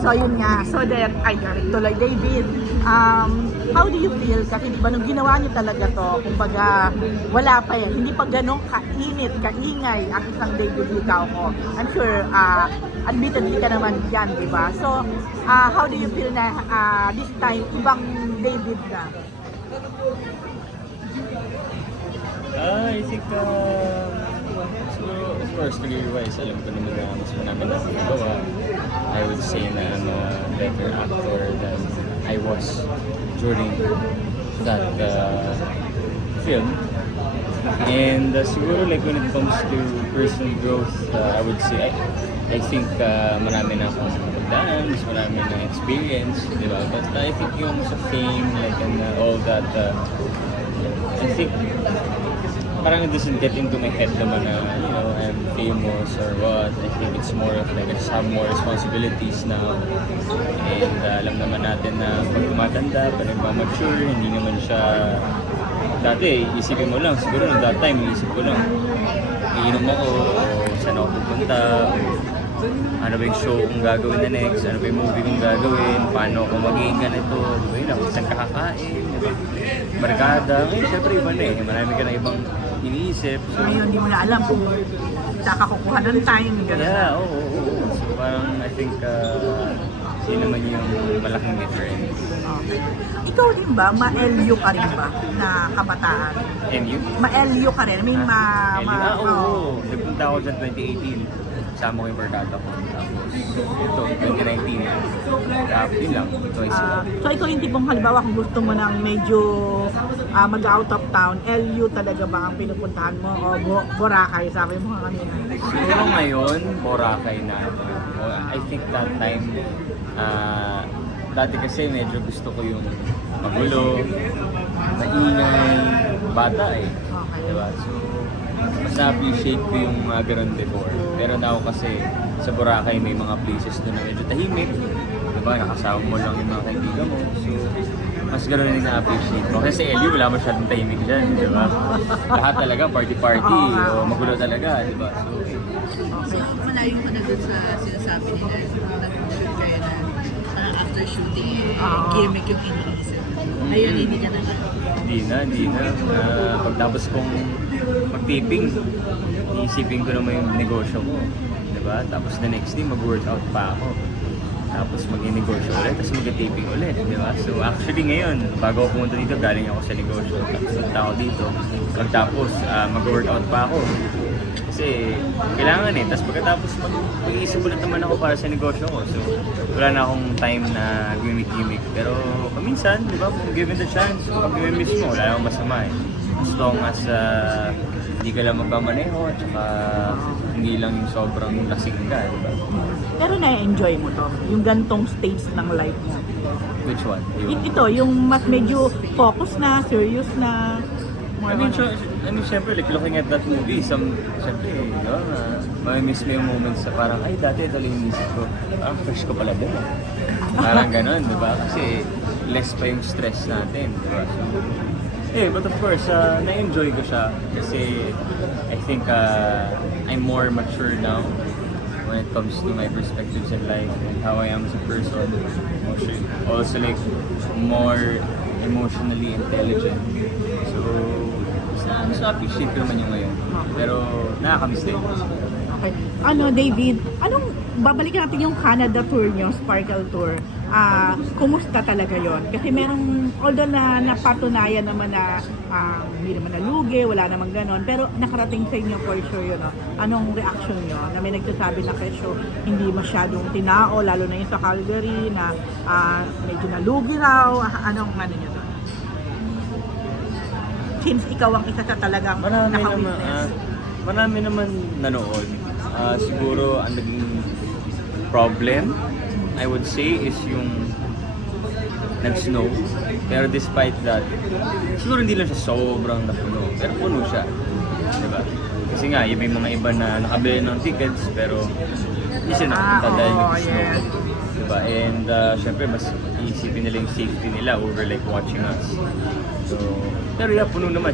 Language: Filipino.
So yun nga, so that, ay tuloy David, um, how do you feel? Kasi di ba nung ginawa niyo talaga to, kumbaga wala pa yan, hindi pa ganong kainit, kaingay ang isang David ikaw ko. I'm sure, uh, admittedly ka naman yan, di ba? So, uh, how do you feel na uh, this time, ibang David na? Ah, I think, uh, siguro, of course, career-wise, alam ko naman na mas marami na nagawa. Say na I'm a better actor than I was during that uh, film. And uh, siguro like when it comes to personal growth, uh, I would say I, I think uh, marami na akong daan, mas marami na experience, di ba? But I think yung sa fame, like and uh, all that, uh, I think parang it doesn't get into my head naman na, I'm famous or what. I think it's more of like I just have more responsibilities now. And uh, alam naman natin na pag tumatanda, pag nagmamature, hindi naman siya dati, isipin mo lang, siguro nung that time, iisip ko lang, iinom ako, o saan ako pupunta, o ano ba yung show kong gagawin na next, ano ba yung movie kong gagawin, paano ako magiging ganito, di ba yun saan kakakain, di ba? Barkada, ngayon syempre iba na eh, marami ka na ibang iniisip. So, Ngayon, hindi mo na alam kung saan ka kukuha ng time, gano'n. yeah, oo, oo, oo. So parang I think, uh, yun naman yung malaking difference. Okay. Ikaw din ba, ma-LU ka rin ba na kabataan? You? Ma-LU ka rin? I mean, ma... Ah, ma ah, oo, oo. oo. Nagpunta ako dyan 2018. Kasama ko yung barkada ko. Tapos, ito, 2019. Tapos, yun lang. Is Ah, so ikaw yung tipong halimbawa kung gusto mo ng medyo ah, mag-out of town, LU talaga ba ang pinupuntahan mo o Bo- Boracay, sabi mo kanina. Siguro ngayon, Boracay na. I think that time, ah, dati kasi medyo gusto ko yung magulo, maingay, bata eh. Okay. Diba? So, na-appreciate ko yung mga ganun before. Pero now kasi sa Boracay may mga places doon na medyo tahimik. Diba? Nakasama mo lang yung mga kaibigan mo. So, mas ganun din na-appreciate ko. Kasi sa LU, wala masyadong tahimik dyan. Diba? Lahat talaga party-party. O magulo talaga. Diba? So, So, malayo ka na dun sa sinasabi nila, nag-shoot kayo na parang after shooting, eh, Oo. gimmick yung iniisip. Ayun, hindi ka naman. Hindi na, hindi na. Uh, pagtapos kong mag-taping, iisipin ko naman yung negosyo ko. Diba? Tapos the next day, mag-workout pa ako. Tapos mag-negosyo ulit, tapos mag-taping ulit. Diba? So actually ngayon, bago ako pumunta dito, galing ako sa negosyo. Tapos punta ako dito. Pagtapos, ah, mag-workout pa ako. Kasi kailangan eh. Tapos pagkatapos mag- mag-iisip ulit naman ako para sa negosyo ko. So wala na akong time na gimmick-gimmick. Pero paminsan, di ba, kung given the chance, kung gimmick mo, wala namang masama eh. As long as ah, hindi ka lang magmamaneho at saka hindi lang yung sobrang lasing ka, di ba? Pero na-enjoy mo to, yung gantong stage ng life mo. Which one? I- Ito, yung mas medyo focus na, serious na. I mean, sure, I mean, syempre, like, looking at that movie, some, syempre, you know, uh, mamimiss mo yung moments sa parang, ay, dati ito lang yung isip ko. Parang fresh ko pala din. eh. Parang ganun, di ba? Kasi less pa yung stress natin, di ba? So, eh, but of course, uh, na-enjoy ko siya kasi I think uh, I'm more mature now when it comes to my perspectives in life and how I am as a person. Also, like more emotionally intelligent. So, mas, mas appreciate ko naman yung ngayon. Pero nakakamiss din. Okay. Ano, David, anong, babalikan natin yung Canada tour nyo, Sparkle Tour. Ah, kumusta talaga yon? Kasi merong, although na napatunayan naman na ah, hindi naman nalugi, wala namang ganon, pero nakarating sa inyo for sure yun. No? Anong reaction nyo? Na may nagsasabi na kesyo hindi masyadong tinao, lalo na yung sa Calgary, na ah, medyo nalugi raw. Anong ano nyo doon? Since ikaw ang isa sa talagang Marami naman, nakawitness. ah, marami naman nanood. Ah, siguro ang naging problem, I would say, is yung nag-snow. Pero despite that, siguro hindi lang siya sobrang napuno. Pero puno siya. Diba? Kasi nga, yung may mga iba na nakabili ng tickets, pero hindi sila nakapunta Ah, dahil nag-snow. yes. Diba? And uh, syempre, mas iisipin nila yung safety nila over like watching us. So, pero yeah, puno naman.